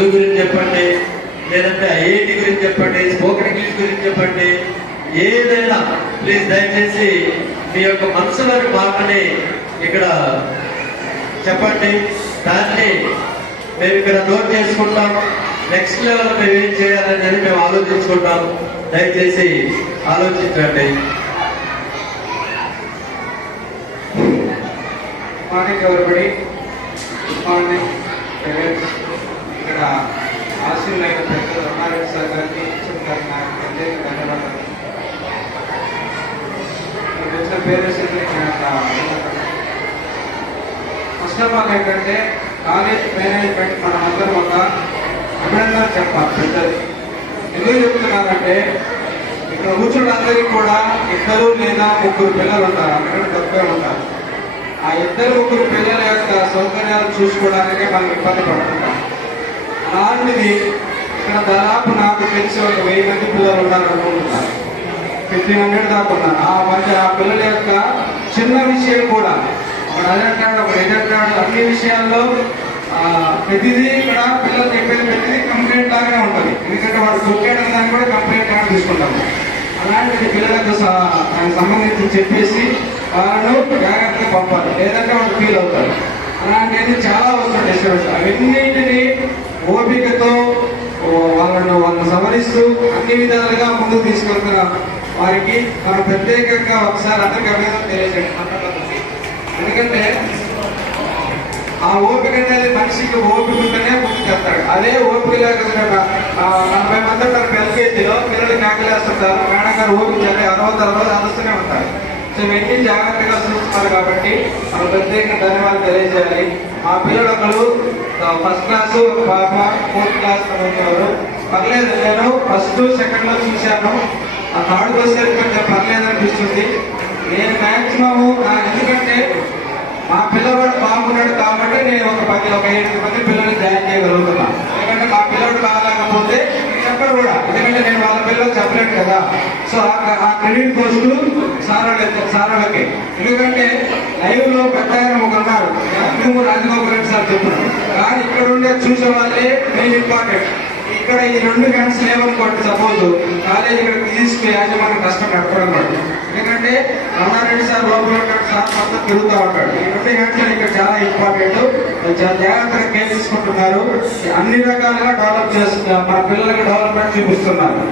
చదువు గురించి చెప్పండి, లేదంటే ఐఐటి గురించి చెప్పండి, స్పోకెన్ ఇంగ్లీష్ గురించి చెప్పండి, ఏదైనా ప్లీజ్ దయచేసి మీ యొక్క మనసులోని మాటని ఇక్కడ చెప్పండి. దాన్ని మేము ఇక్కడ నోట్ చేసుకుంటాం. నెక్స్ట్ లెవెల్ మేము ఏం చేయాలనేది మేము ఆలోచించుకుంటాం. దయచేసి ఆలోచించండి. Morning everybody, good morning parents. ఇక్కడ ఆశీర్వైన పెద్దలు రమణారెడ్డి సార్ గారికి చెప్తారు నాకు ప్రత్యేక ధన్యవాదాలు. వచ్చిన పేరెంట్స్ ఫస్ట్ ఆఫ్ ఆల్ ఏంటంటే కాలేజ్ మేనేజ్మెంట్ మనం అందరం ఒక అభినందన చెప్పాలి పెద్దలు. ఎందుకు చెప్తున్నారంటే ఇక్కడ కూర్చున్న అందరికీ కూడా 2 లేదా 3 పిల్లలు ఉంటారు, అక్కడ 70 ఉంటారు. ఆ 2-3 పిల్లల యొక్క సౌకర్యాలు చూసుకోవడానికే మనం ఇబ్బంది పడుతుంటాం. అలాంటిది ఇక్కడ దాదాపు నాకు తెలిసి ఒక 1000 మంది పిల్లలు ఉన్నారు అనుకుంటున్నారు, 1500 దాకా ఉన్నారు. ఆ పిల్లల యొక్క చిన్న విషయం కూడా ఒక అదంటాడు, ఒక ఎదంటాడు, అన్ని విషయాల్లో ప్రతిదీ ఇక్కడ పిల్లలు చెప్పేది ప్రతిదీ కంప్లైంట్ లాగానే ఉంటుంది. ఎందుకంటే వాడు కొట్టేయడం దాన్ని కూడా కంప్లైంట్ లాగా తీసుకుంటాము. అలాంటిది పిల్లలకు దానికి సంబంధించి చెప్పేసి వాళ్ళను జాగ్రత్తగా పంపాలి, లేదంటే వాళ్ళు ఫీల్ అవుతారు. అలాంటిది చాలా అవసరం డిస్టర్బెన్స్. అవన్నింటినీ ఓపికతో వాళ్ళను సవరిస్తూ అన్ని విధాలుగా ముందుకు తీసుకెళ్తున్న వారికి మనం ప్రత్యేకంగా ఒకసారి అందరికీ అభినందన తెలియజేయండి. ఎందుకంటే ఆ ఓపిక అనేది మనిషికి ఓపిక ఉంటేనే ముందుకెళ్తాడు. అదే ఓపిక లేకుండా 40 మంది ఉంటారు ఎల్కేజీలో, పిల్లలు కాకలేస్తుంటారు, మేడం గారు ఓపిక 60 రోజు అరుస్తూనే ఉంటారు. సో ఇవన్నీ జాగ్రత్తగా చూస్తున్నారు కాబట్టి మనం ప్రత్యేకంగా ధన్యవాదాలు తెలియజేయాలి. ఆ పిల్లలు ఒకరు ఫస్ట్ క్లాస్, ఒక పాప 4th క్లాస్ చదువుతున్నారు. పర్లేదు, నేను ఫస్ట్ సెకండ్ లో చూశాను. ఆ 3rd వచ్చేసరికి కొంచెం పర్లేదు అనిపిస్తుంది. నేను మ్యాక్సిమం ఎందుకంటే మా పిల్లవాడు బాగున్నాడు కాబట్టి నేను ఒక 7 మంది పిల్లల్ని జాయిన్ చేయగలుగుతున్నాను. ఎందుకంటే మా పిల్లవాడు బాగాలేకపోతే చెప్పరు కూడా, ఎందుకంటే నేను వాళ్ళ పిల్లలు చెప్పలేను కదా. సో ఆ క్రెడిట్ కోర్సు సారాలకి. ఎందుకంటే లైవ్ లో పెద్ద ఒకరున్నారు, రాజగోపాల్ రెడ్డి సార్ చెప్తున్నారు. కానీ ఇక్కడ ఉండే చూసే వాళ్ళే మెయిన్ ఇంపార్టెంట్. ఇక్కడ ఈ 2 హ్యాండ్స్ లేవనుకోండి, సపోజ్ కాలేజ్ ఇక్కడ ఫిజిక్స్ యాజమాన్యం కష్టం నడపడం. ఎందుకంటే రమణారెడ్డి సార్ లోపల ఉంటాడు, సార్ మొత్తం తిరుగుతూ ఉంటాడు. ఈ 2 హ్యాండ్స్ ఇక్కడ చాలా ఇంపార్టెంట్. చాలా జాగ్రత్తగా కేర్ తీసుకుంటున్నారు. అన్ని రకాలుగా డెవలప్ చేస్తున్నారు, మన పిల్లలకి డెవలప్మెంట్ చూపిస్తున్నారు.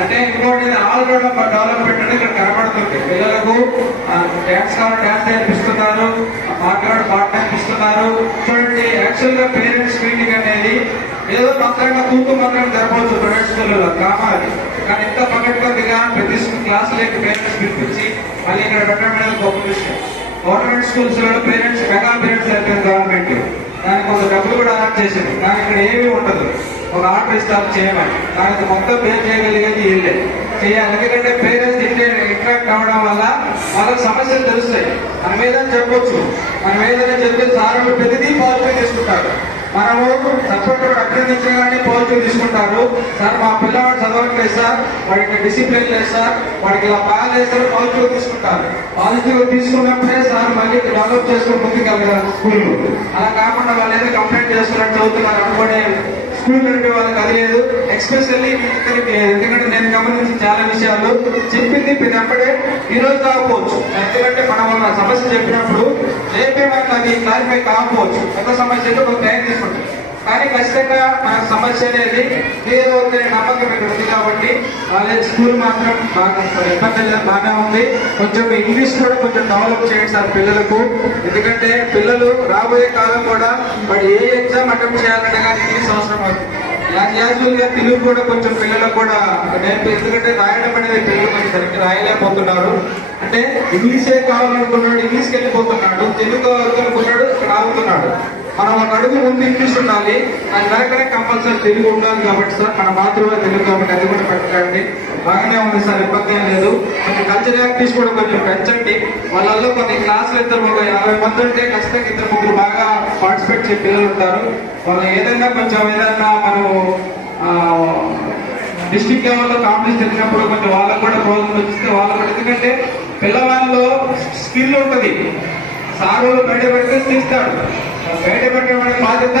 అంటే ఇంకోటి ఆల్ డెవలప్మెంట్ అనేది ఇక్కడ కనబడుతుంది. పిల్లలకు డ్యాన్స్ కావాలి, డ్యాన్స్ నేర్పిస్తున్నారు, పాట నేర్పిస్తున్నారు. చూడండి, యాక్చువల్ గా పేరెంట్స్ మీటింగ్ అనేది ఏదో మంత్రంగా మంత్రం జరపవచ్చు ప్రైవేట్ స్కూల్లో కావాలి. కానీ ఎంత పకడ్బందీగా ప్రతి క్లాసులకి పేరెంట్స్ పిలిపించి మళ్ళీ ఇక్కడ పెట్టడం అనేది గొప్ప విషయం. గవర్నమెంట్ స్కూల్స్ లో పేరెంట్స్ మెగా పేరెంట్స్ అయిపోయింది గవర్నమెంట్. దానికి కొంత డబ్బులు కూడా అలాట్ చేసింది. కానీ ఇక్కడ ఏమీ ఉండదు, ఒక ఆర్డర్ ఇస్తారు చేయమని. దానికి మొత్తం పే చేయగలిగేది వీళ్ళే చేయాలి. ఎందుకంటే పేరెంట్స్ ఇంటరాక్ట్ అవ్వడం వల్ల వాళ్ళకి సమస్యలు తెలుస్తాయి. మనం ఏదైనా చెప్పొచ్చు, మనం ఏదైనా చెప్తే సార్ ప్రతిదీ పాజిటివ్ తీసుకుంటారు. మనము సపోర్ట్ అభ్యర్థించగానే పాజిటివ్ తీసుకుంటారు. సార్ మా పిల్లవాడు చదవట్లేదు సార్, వాడికి డిసిప్లిన్ లేదు సార్, వాడికి ఇలా బాగా లేదు, పాజిటివ్ తీసుకుంటారు. పాజిటివ్ తీసుకున్నప్పుడే సార్ మళ్ళీ డెవలప్ చేసుకుని ముందుకెళ్ళగలరు స్కూల్. అలా కాకుండా వాళ్ళు ఏదో కంప్లైంట్ చేస్తున్నట్టు చదువుతున్నారు అనుకునే స్కూల్ నడిపే వాళ్ళకి అది లేదు. ఎక్స్పెషల్లీ ఇక్కడికి, ఎందుకంటే నేను గమనించిన చాలా విషయాలు చెప్పింది ప్రతిప్పుడే ఈ రోజు కాకపోవచ్చు. ఎందుకంటే మనం సమస్య చెప్పినప్పుడు రేపే మనకు అది క్లారిఫై కాకపోవచ్చు. ఒక సమస్య అయితే కొంత టైం తీసుకుంటుంది. కానీ ఖచ్చితంగా మన సమస్య అనేది క్లియర్ అవుతుందనే నమ్మకం ఇక్కడ ఉంది. కాబట్టి కాలేజ్ స్కూల్ మాత్రం ఇబ్బంది బాగా ఉంది. కొంచెం ఇంగ్లీష్ కూడా కొంచెం డెవలప్ చేయండి సార్ పిల్లలకు. ఎందుకంటే పిల్లలు రాబోయే కాలం కూడా వాడు ఏ ఎగ్జామ్ అటెంప్ట్ చేయాలంటే కానీ ఇంగ్లీష్ అవసరం అవుతుంది. యాజువల్ గా తెలుగు కూడా కొంచెం పిల్లలకు కూడా నేర్పి, ఎందుకంటే రాయడం అనేది పిల్లలు కొంచెం సరిగ్గా రాయలేకపోతున్నారు. అంటే ఇంగ్లీషే కావాలనుకున్నాడు, ఇంగ్లీష్కి వెళ్ళిపోతున్నాడు. తెలుగు కావాలనుకున్నాడు, ఇక్కడ ఆగుతున్నాడు. మనం ఒక అడుగు ముందు ఇంగ్లీష్ ఉండాలి, అది లేకనే కంపల్సరీ తెలుగు ఉండాలి. కాబట్టి సార్ మన మాతృభాష తెలుగు కాబట్టి అది కూడా పెట్టండి. బాగానే ఉంది సార్, ఇబ్బంది ఏం లేదు. కొంచెం కల్చర్ యాక్టివిటీస్ కూడా కొంచెం పెంచండి. వాళ్ళల్లో కొన్ని క్లాసులు 50 మంది ఉంటే ఖచ్చితంగా 2-3 బాగా పార్టిసిపేట్ చేసే పిల్లలు ఉంటారు. వాళ్ళు ఏదైనా మనం డిస్ట్రిక్ట్ లెవెల్లో కాంపిటీషన్ జరిగినప్పుడు కొంచెం వాళ్ళకు కూడా ప్రోగ్రామ్ వచ్చిస్తే వాళ్ళు కూడా, ఎందుకంటే పిల్లవాళ్ళలో స్కిల్ ఉంటుంది. సారు బయట పెడితే తీస్తాడు, బయట పెట్టే బాధ్యత